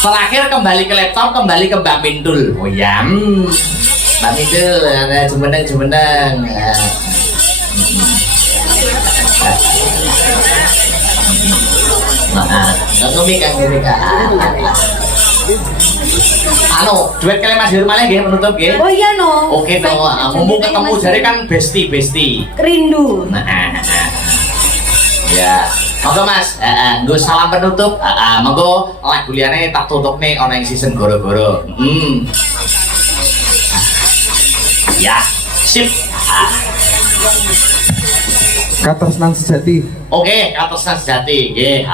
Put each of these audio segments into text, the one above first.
Terakhir kembali ke laptop, kembali ke Mbak Mindul. Oh ya, Mbak Mindul, ada jumeneng. Anu, duet kalian Mas Hirmale nggih menutup nggih. Oh iya no. Oke no, mumpung ketemu jare kan besti. Rindu. Ya. Monggo Mas, nggo salam penutup. Monggo lagu liyane tak tutupne ana ing season goro-goro. Ya, sip. Katresnan sejati. Oke, katresnan sejati. Nggih,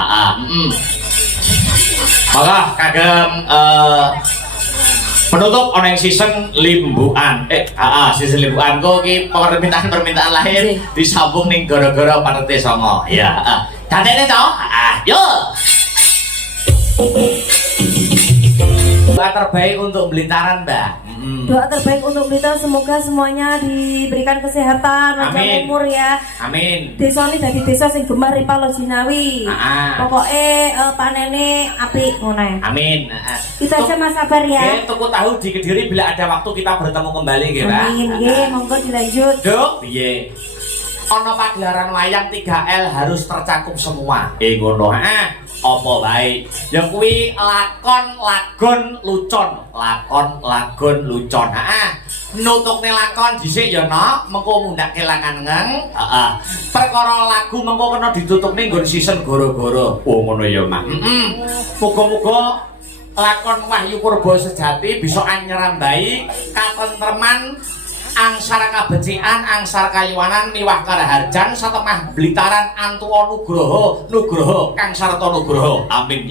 Maka kagem penutup ana ing season limbukan. Season limbukan kok iki permintaan lain disambung ning gara-gara Panete Songo. Ya, dadene to? Yo. Doa terbaik untuk Blitar, Mbak. Doa terbaik untuk Blitar, semoga semuanya diberikan kesehatan, panjang umur ya. Amin. Desa ini dari desa sing gemar Ripalo Jinawi. Pokoknya panene apik ngono. Amin. Itu aja Mas Sabar ya. Tuku tahu di Kediri bila ada waktu kita bertemu kembali nggih, Mbak. Amin nggih, monggo dilanjut. Duk, piye? Ono pagelaran wayang 3L harus tercakup semua. Ngono. Apa baik? Ya kuwi lakon lagon lucon. Nutukne lakon dhisik ya nok, mengko mundhake lanang. Perkara lagu mengko kena ditutupne nggon season goro-goro. Oh ngono ya, Mak. Muga-muga lakon Wahyu Purba Sejati bisa anyerambai katentreman, angsar kabecikan, angsar kayuwanan, miwah karaharjan satemah Blitaran Antuwa Nugroho kang sarta Nugroho. Amin.